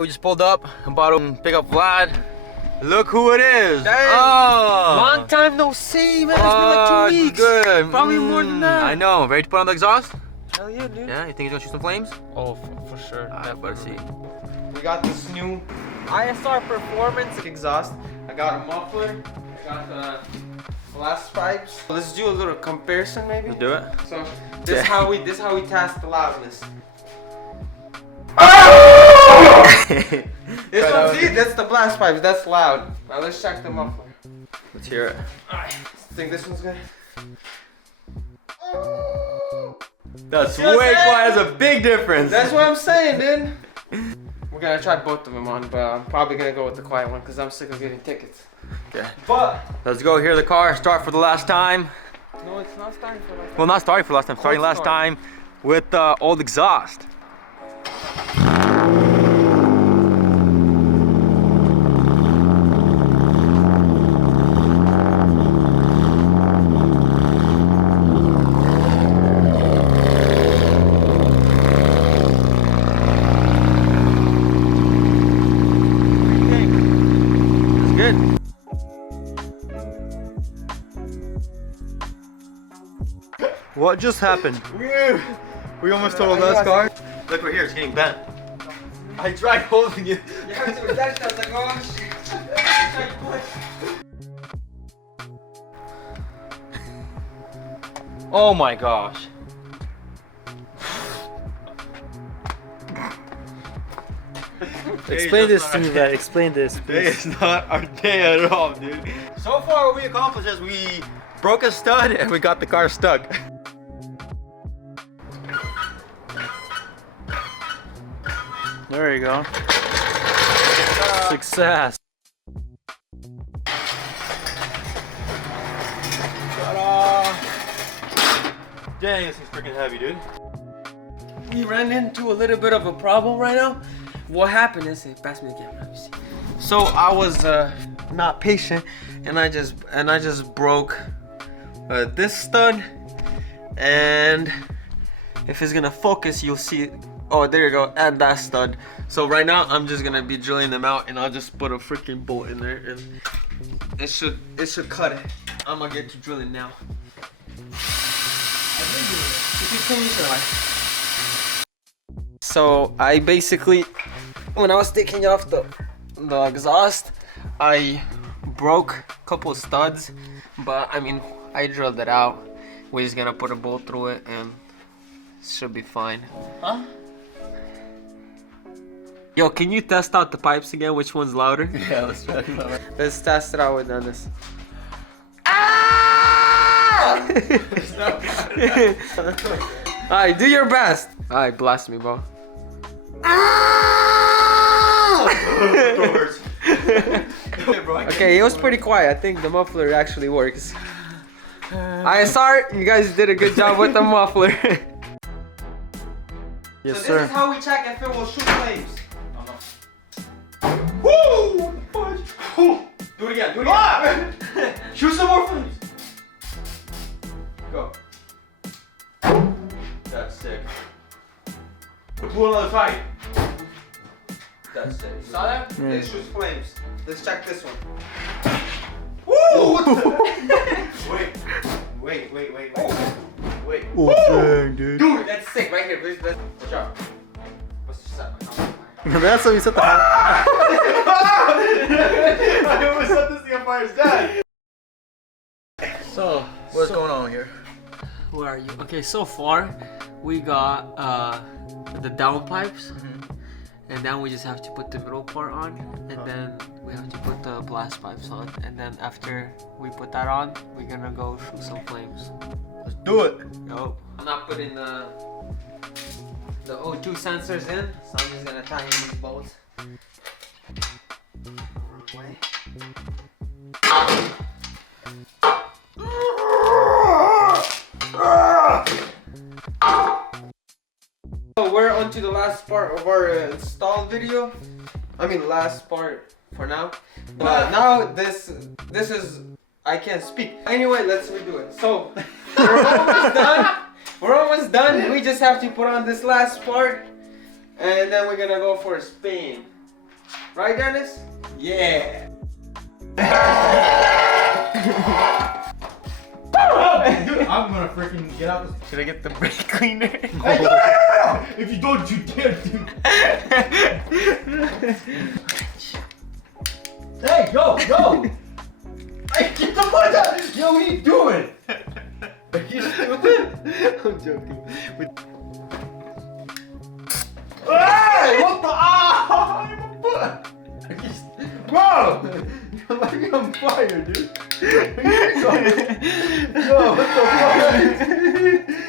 We just pulled up, about to pick up Vlad. Look who it is! Dang. Oh! Long time no see, man. It's been like 2 weeks. Good. Probably more than that. I know. Ready to put on the exhaust? Hell yeah, dude. Yeah, you think he's gonna shoot some flames? Oh, for sure. Alright, let's see. We got this new ISR Performance exhaust. I got a muffler. I got the blast pipes. Let's do a little comparison, maybe. Let's do it. So this is how we test the loudness. This one, see, that's the blast pipes. That's loud. Now let's check the muffler. Let's hear it. Alright, I think this one's good. That's way quiet. That's a big difference. That's what I'm saying, dude. We're gonna try both of them on, but I'm probably gonna go with the quiet one because I'm sick of getting tickets. Okay. But let's go hear the car start for the last time. no, it's not starting for last time. Well, not starting for the last time. Starting last time with old exhaust. What just happened? We almost totaled that car. Look right here, it's getting bent. I tried holding it. Oh my gosh. Explain this to me, man. Explain this. Today is not our day at all, dude. So far, what we accomplished is we broke a stud and we got the car stuck. There you go. Success. Dang, this is freaking heavy, dude. We ran into a little bit of a problem right now. What happened is, pass me the camera. Let me see. So I was not patient, and I just broke this stud. And if it's gonna focus, you'll see. Oh, there you go, and that stud. So right now, I'm just gonna be drilling them out, and I'll just put a freaking bolt in there, and it should cut it. I'm gonna get to drilling now. So I basically, when I was taking off the exhaust, I broke a couple of studs, but I mean, I drilled it out. We're just gonna put a bolt through it, and it should be fine. Huh? Yo, can you test out the pipes again? Which one's louder? Yeah, let's try it. Let's test it out with this. Alright, do your best. Alright, blast me, bro. Okay, it was pretty quiet. I think the muffler actually works. ISR, you guys did a good job with the muffler. Yes, so sir. This is how we check if it will shoot flames. Woo! Do it again, do it again. Shoot some more flames. Go. That's sick. Pull another fight. That's it. Saw that? Yeah. It shoots flames. Let's check this one. Woo! What the? Wait. Wait. Oh, dang, dude. Dude, that's sick right here. Please, watch out. What's the set? That's how you set the house. I almost set this thing on fire. It's dead. So, What's going on here? where are you? Okay, so far we got the down pipes, and then we just have to put the middle part on, and then we have to put the blast pipes on, and then after we put that on, we're gonna go shoot some flames. Let's do it. Yo. I'm not putting the O2 sensors in, so I'm just gonna tie in these bolts. So we're on to the last part of our install video. I mean, last part for now. But now this is, I can't speak. Anyway, let's redo it. So we're almost done. We're almost done. We just have to put on this last part, and then we're gonna go for a spin. Right, Dennis? Yeah. Dude, I'm gonna freaking get out this. Should I get the brake cleaner? Hey, no! If you don't, you dare, dude. Hey, go! Hey, get the fuck out! Yo, what are you doing? Are you stupid? I'm joking. Hey, what the? Ah! My foot! Bro! You're like on fire, dude. Yo, what the fuck?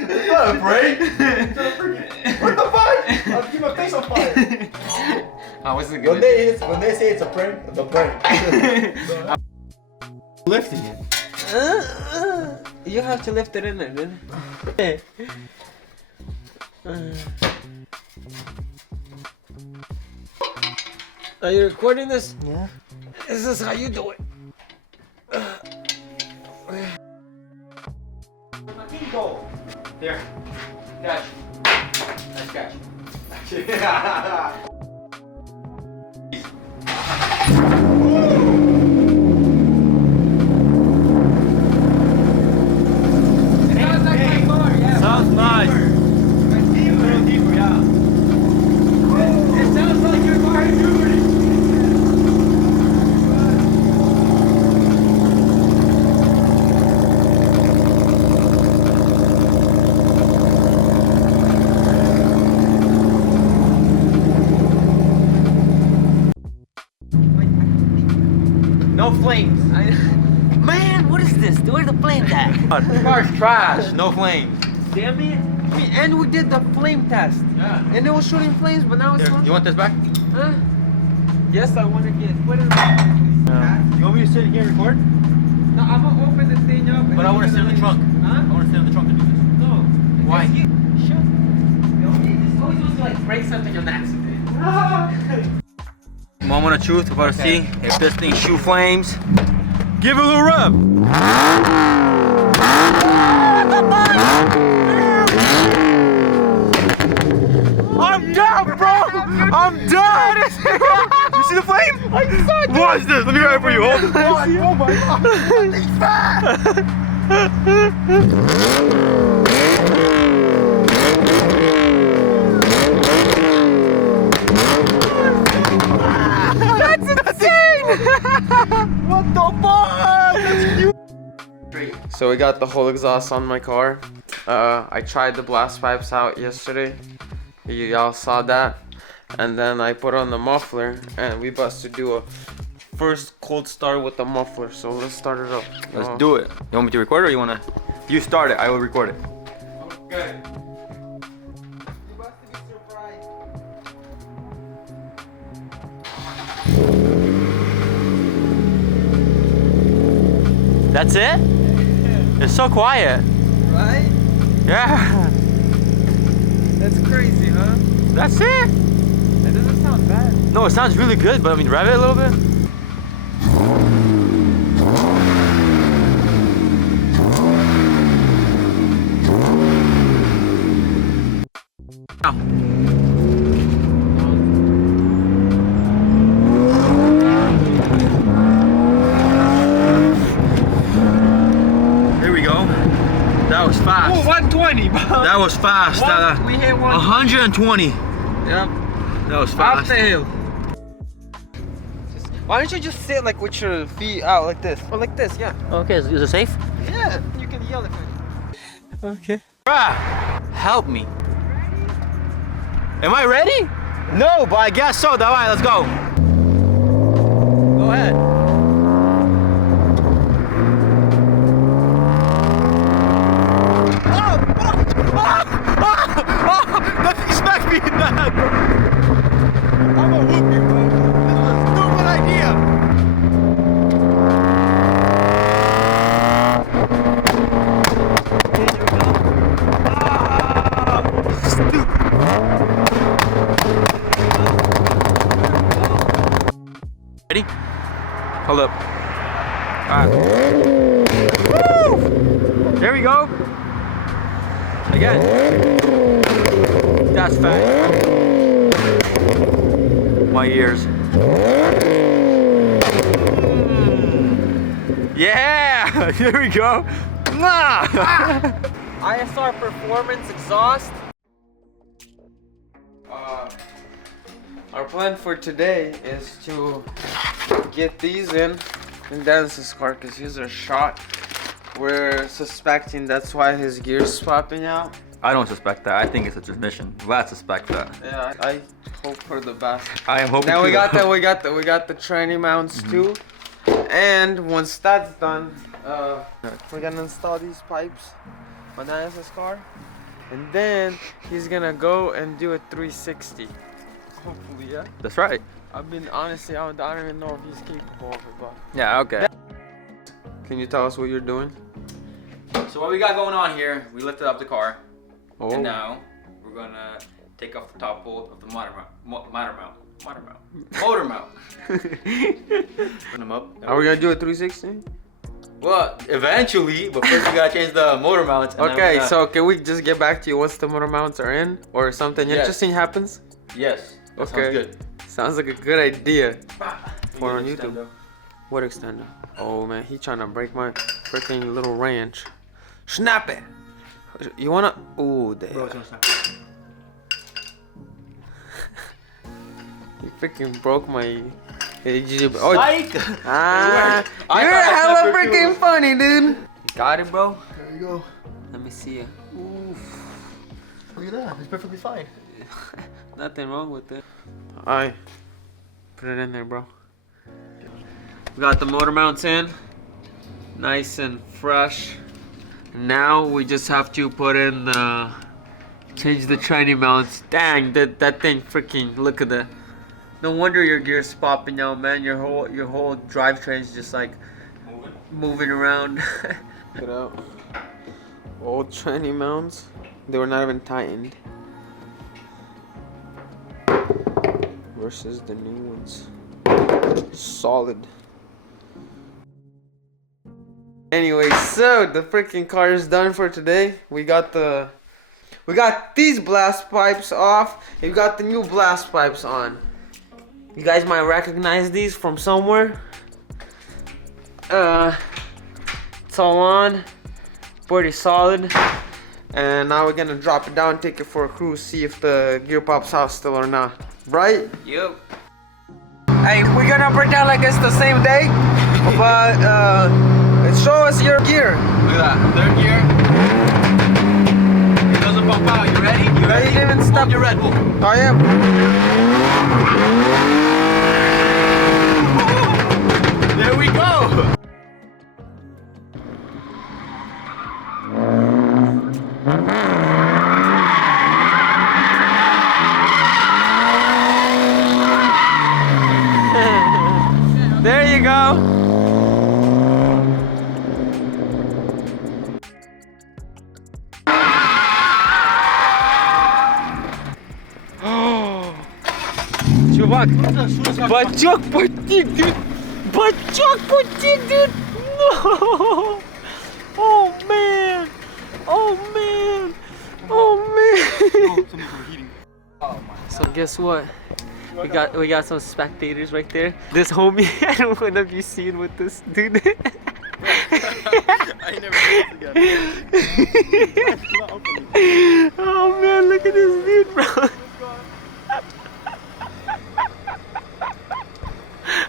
It's not a break. It's not a freaking. What the fuck? I'll keep my face on fire. I wasn't When gonna. they say it's a prank, it's a prank. Lifting it. You have to lift it in there, dude. Are you recording this? Yeah. This is how you do it. There. Catch. Nice catch. Sounds nice. A little deeper, yeah. It sounds like your car is doing No flames. Man, what is this? Where the flames at? The car's trash. No flames. Damn it. And we did the flame test. Yeah. And it was shooting flames, but now it's Here, not. you want this back? Huh? Yes, I want to get. Put it You want me to sit here and record? No, I'm gonna open the thing up. But I want to sit in the trunk. Huh? I want to sit in the trunk and do this. No. Why? Shut. It's always supposed to like break something on accident. Moment of truth. We're about to see if this thing shoot flames. Give it a little rub. I'm done, bro. I'm done. You see the flame? I saw it. Watch this. Let me grab it for you. Hold it. Oh my god. He's fat. That's insane. What the fuck? That's huge. So we got the whole exhaust on my car. I tried the blast pipes out yesterday. Y'all saw that. And then I put on the muffler and we about to do a first cold start with the muffler. So let's start it up. Let's do it. You want me to record it or you wanna? You start it. I will record it. Okay. That's it? It's so quiet. Right? Yeah. That's crazy, huh? That's it. That doesn't sound bad. No, it sounds really good, but I mean, rev it a little bit. Here we go. That was fast. Oh, 120, bro. That was fast. We hit 120. Yep. That was Off fast. the hill. Why don't you just sit like with your feet out like this? Or like this, yeah. Okay, is it safe? Yeah, you can yell if Okay. Bruh, help me. Am I ready? No, but I guess so. All right, let's go. Go ahead. Nothing smacked me in the head. I'm gonna whoop you, bro. This was a stupid idea. Ready? Hold up. Alright. Woo! There we go. Again. That's fast. My ears. Yeah! Here we go. Nah! ISR performance exhaust. Our plan for today is to get these in Dennis's car because he's a shot. We're suspecting that's why his gear's popping out. I don't suspect that. I think it's a transmission. Let's suspect that. Yeah, I hope for the best. I am hoping. Now we too. got the tranny mounts too. And once that's done, we're gonna install these pipes on Dennis's car, and then he's gonna go and do a 360. Hopefully, yeah. That's right. Honestly, I don't even know if he's capable of it, but. Yeah. Okay. Can you tell us what you're doing? So what we got going on here? We lifted up the car, Oh. and now we're gonna take off the top bolt of the motor mount. Put them up. Are we gonna do a 360? Well, eventually, but first we gotta change the motor mounts. And then Okay, we're gonna- so can we just get back to you once the motor mounts are in, or something Yes. interesting happens? Yes. That Okay. Sounds good. Sounds like a good idea. For on You YouTube. extendo. What extender? Oh man, he trying to break my freaking little ranch. Snap it! You wanna? Ooh, damn. Bro, it's gonna snap. You freaking broke my. Oh, Psych! ah, I you're thought I hella snapped it freaking too. funny, dude. You got it, bro. There you go. Let me see it. Look at that. It's perfectly fine. Nothing wrong with it. Alright, put it in there, bro. We got the motor mounts in, nice and fresh. Now we just have to put in the, change the tranny mounts. Dang, that thing freaking, look at that. No wonder your gear's popping out, man. Your whole drivetrain's just like moving around. Check it out. Old tranny mounts, they were not even tightened. Versus the new ones. Solid. Anyway, so the freaking car is done for today. We got these blast pipes off. We got the new blast pipes on. You guys might recognize these from somewhere. It's all on. Pretty solid. And now we're gonna drop it down, take it for a cruise, see if the gear pops out still or not. Right? Yep. Hey, we're gonna break down like it's the same day, but show us your gear. Look at that. Third gear. It doesn't pump out. You ready? You ready? You didn't stop. Pump your Red Bull. I am. There we go. There you go. Чувак, бачок потік, dude. Бачок потік, dude. No. Oh man. Oh man. Oh man. So guess what? We got some spectators right there. This homie, I don't know if you seen with this dude. I never did it again. Oh man, look at this dude, bro.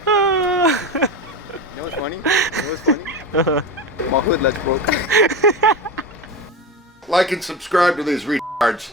You know what's funny? You know what's funny? My hood lights broke. Like and subscribe to these retards.